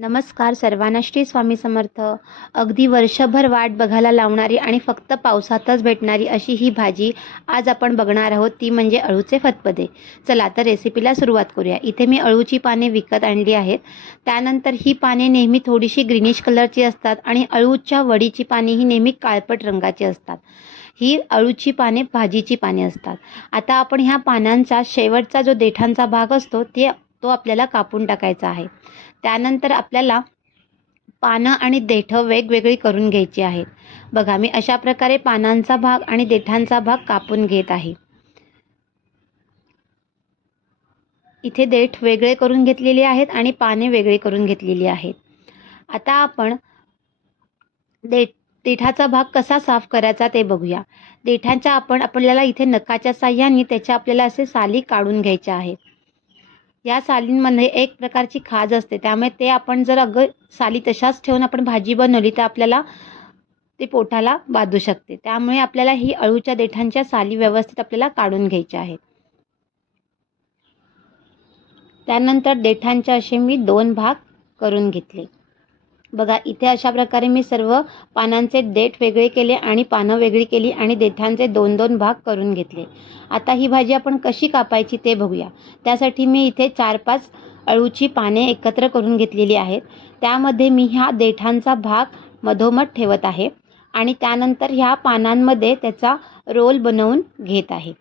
नमस्कार सर्वांना श्री स्वामी समर्थ. अगदी वर्षभर वाट बघायला लावणारी आणि फक्त पावसातच भेटणारी अशी ही भाजी आज आपण बघणार आहोत ती म्हणजे अळूचे फतपदे. चला तर रेसिपीला सुरुवात करूया. इथे मी अळूची पाने विकत आणली आहेत. त्यानंतर ही पाने नेहमी थोडीशी ग्रीनिश कलरची असतात आणि अळूच्या वडीची पाने ही नेहमी काळपट रंगाची असतात. ही अळूची पाने भाजीची पाने असतात. आता आपण ह्या पानांचा शेवटचा जो देठांचा भाग असतो ते तो आपल्याला कापून टाकायचा आहे. त्यानंतर आपल्याला पानं आणि देठं वेगवेगळी करून घ्यायची आहेत. बघा मी अशा प्रकारे पानांचा भाग आणि देठांचा भाग कापून घेत आहे. इथे देठ वेगळे करून घेतलेले आहेत आणि पाने वेगळे करून घेतलेली आहेत. आता आपण देठ देठाचा भाग कसा साफ करायचा ते बघूया. देठांच्या आपण आपल्याला इथे नखाच्या साह्याने त्याच्या आपल्याला असे साली काढून घ्यायच्या आहेत. या सालींमध्ये एक प्रकारची खाज असते. त्यामुळे ते आपण जर अगं साली तशाच ठेवून आपण भाजी बनवली तर आपल्याला ते पोटाला बाधू शकते. त्यामुळे आपल्याला ही अळूच्या देठांच्या साली व्यवस्थित आपल्याला काढून घ्यायच्या आहेत. त्यानंतर देठांचे असे मी दोन भाग करून घेतले. बघा इथे अशा प्रकारे मी सर्व पानांचे देठ वेगळे केले आणि पानं वेगळी केली आणि देठांचे दोन दोन भाग करून घेतले. आता ही भाजी आपण कशी कापायची ते बघूया. त्यासाठी मी इथे चार पाच अळूची पाने एकत्र करून घेतलेली आहेत. त्यामध्ये मी ह्या देठांचा भाग मधोमध ठेवत आहे आणि त्यानंतर ह्या पानांमध्ये त्याचा रोल बनवून घेत आहे.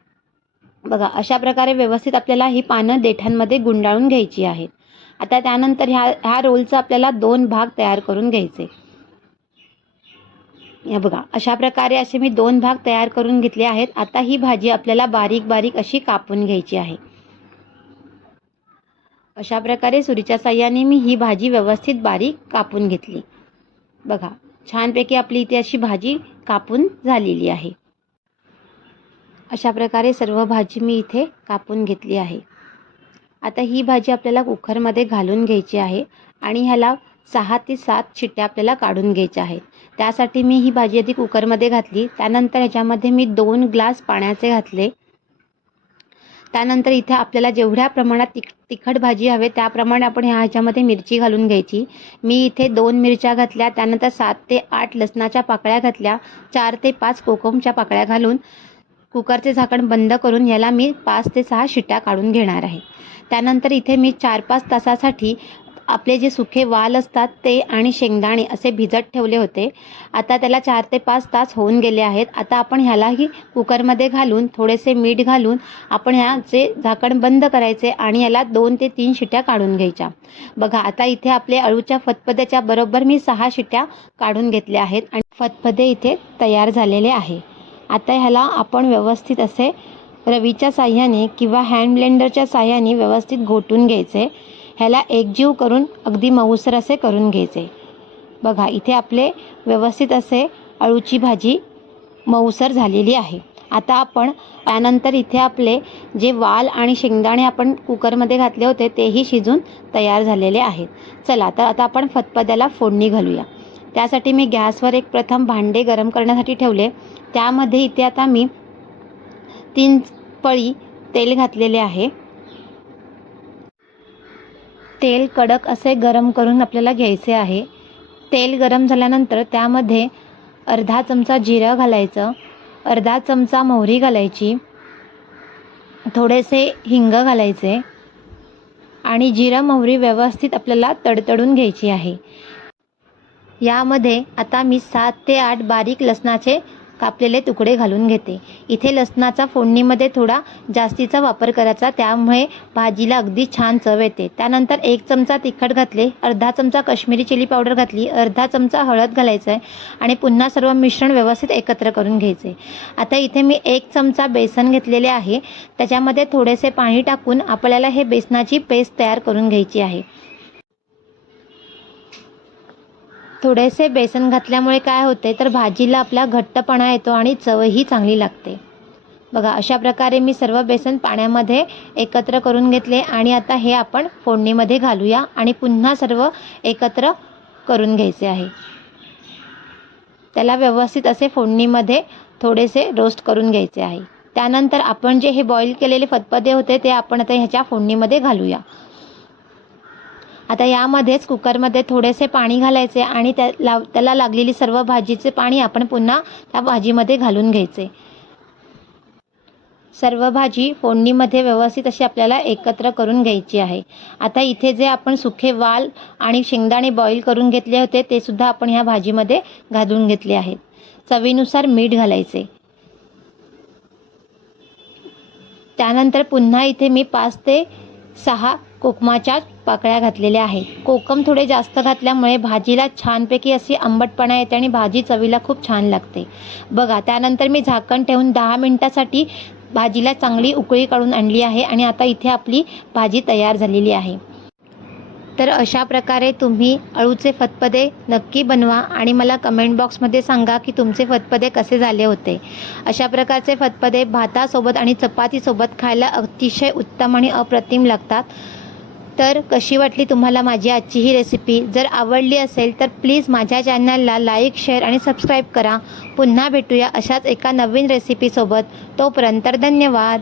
बघा अशा प्रकारे व्यवस्थित आपल्याला ही पानं देठांमध्ये गुंडाळून घ्यायची आहेत. आता त्यानंतर ह्या ह्या रोलचा आपल्याला दोन भाग तयार करून घ्यायचे. या बघा अशा प्रकारे असे मी दोन भाग तयार करून घेतले आहेत. आता ही भाजी आपल्याला बारीक बारीक अशी कापून घ्यायची आहे. अशा प्रकारे सुरीच्या साह्याने मी ही भाजी व्यवस्थित बारीक कापून घेतली. बघा छानपैकी आपली इथे अशी भाजी कापून झालेली आहे. अशा प्रकारे सर्व भाजी मी इथे कापून घेतली आहे. आता ही भाजी आपल्याला कुकरमध्ये घालून घ्यायची आहे आणि ह्याला सहा ते सात शिट्ट्या आपल्याला काढून घ्यायच्या आहेत. त्यासाठी मी ही भाजी आधी कुकरमध्ये घातली त्यानंतर ह्याच्यामध्ये मी दोन ग्लास पाण्याचे घातले. त्यानंतर इथे आपल्याला जेवढ्या प्रमाणात तिख तिखट भाजी हवे त्याप्रमाणे आपण ह्या ह्याच्यामध्ये मिरची घालून घ्यायची. मी इथे दोन मिरच्या घातल्या त्यानंतर सात ते आठ लसणाच्या पाकळ्या घातल्या चार ते पाच कोकमच्या पाकळ्या घालून. कुकरचे झाकण बंद करून याला मी पाच ते सहा शिट्या काढून घेणार आहे. त्यानंतर इथे मी चार पाच तासासाठी आपले जे सुखे वाल असतात ते आणि शेंगदाणे असे भिजत ठेवले होते. आता त्याला चार ते पाच तास होऊन गेले आहेत. आता आपण ह्यालाही कुकरमध्ये घालून थोडेसे मीठ घालून आपण ह्याचे झाकण बंद करायचे आणि याला दोन ते तीन शिट्या काढून घ्यायच्या. बघा आता इथे आपले अळूच्या फतफद्याच्या बरोबर मी सहा शिट्या काढून घेतल्या आहेत आणि फतफदे इथे तयार झालेले आहे. आता ह्याला आपण व्यवस्थित असे रवीच्या साह्याने किंवा हँड ब्लेंडरच्या साह्याने व्यवस्थित घोटून घ्यायचे. ह्याला एकजीव करून अगदी मऊसर असे करून घ्यायचे. बघा इथे आपले व्यवस्थित असे अळूची भाजी मऊसर झालेली आहे. आता आपण त्यानंतर इथे आपले जे वाल आणि शेंगदाणे आपण कुकरमध्ये घातले होते तेही शिजून तयार झालेले आहेत. चला तर आता आपण फतपद्याला फोडणी घालूया. त्यासाठी मी गॅसवर एक प्रथम भांडे गरम करण्यासाठी ठेवले. त्यामध्ये इथे आता मी तीन पळी तेल घातलेले आहे. तेल कडक असे गरम करून आपल्याला घ्यायचे आहे. तेल गरम झाल्यानंतर त्यामध्ये अर्धा चमचा जिरं घालायचं. अर्धा चमचा मोहरी घालायची. थोडेसे हिंग घालायचे. आणि जिरं मोहरी व्यवस्थित आपल्याला तडतडून घ्यायची आहे. यामध्ये आता मी सात ते आठ बारीक लसणाचे कापलेले तुकडे घालून घेते. इथे लसणाचा फोडणीमध्ये थोडा जास्तीचा वापर करायचा त्यामुळे भाजीला अगदी छान चव येते. त्यानंतर एक चमचा तिखट घातले अर्धा चमचा काश्मीरी चिली पावडर घातली अर्धा चमचा हळद घालायचं आहे आणि पुन्हा सर्व मिश्रण व्यवस्थित एकत्र करून घ्यायचे. आता इथे मी एक चमचा बेसन घेतलेले आहे त्याच्यामध्ये थोडेसे पाणी टाकून आपल्याला हे बेसनाची पेस्ट तयार करून घ्यायची आहे. थोडेसे बेसन घातल्यामुळे काय होते तर भाजीला आपला घट्टपणा येतो आणि चवही चांगली लागते. बघा अशा प्रकारे मी सर्व बेसन पाण्यामध्ये एकत्र करून घेतले आणि आता हे आपण फोडणीमध्ये घालूया आणि पुन्हा सर्व एकत्र करून घ्यायचे आहे. त्याला व्यवस्थित असे फोडणीमध्ये थोडेसे रोस्ट करून घ्यायचे आहे. त्यानंतर आपण जे हे बॉईल केलेले फतपदे होते ते आपण आता ह्याच्या फोडणीमध्ये घालूया. आता यामध्येच कुकरमध्ये थोडेसे पाणी घालायचे आणि त्या लाव त्याला लागलेली सर्व भाजीचे पाणी आपण पुन्हा त्या भाजीमध्ये घालून घ्यायचे. सर्व भाजी फोडणीमध्ये व्यवस्थित अशी आपल्याला एकत्र करून घ्यायची आहे. आता इथे जे आपण सुखे वाल आणि शेंगदाणे बॉईल करून घेतले होते ते सुद्धा आपण ह्या भाजीमध्ये घालून घेतले आहेत. चवीनुसार मीठ घालायचे. त्यानंतर पुन्हा इथे मी पाच ते सहा कोकमाच्या पाकळ्या घातलेल्या आहेत. कोकम थोडे जास्त घातल्यामुळे भाजीला छानपैकी अशी आंबटपणा येते आणि भाजी चवीला खूप छान लागते. बघा त्यानंतर मी झाकण ठेवून दहा मिनटासाठी भाजीला चांगली उकळी काढून आणली आहे आणि आता इथे आपली भाजी तयार झालेली आहे. तर अशा प्रकारे तुम्ही अळूचे फतपदे नक्की बनवा आणि मला कमेंट बॉक्समध्ये सांगा की तुमचे फतपदे कसे झाले होते. अशा प्रकारचे फतपदे भातासोबत आणि चपातीसोबत खायला अतिशय उत्तम आणि अप्रतिम लागतात. तर कशी वाटली तुम्हाला माझी आजची ही रेसिपी जर आवडली असेल तर प्लीज माझ्या चॅनलला लाईक शेअर आणि सबस्क्राईब करा. पुन्हा भेटूया अशाच एका नवीन रेसिपीसोबत तोपर्यंत धन्यवाद.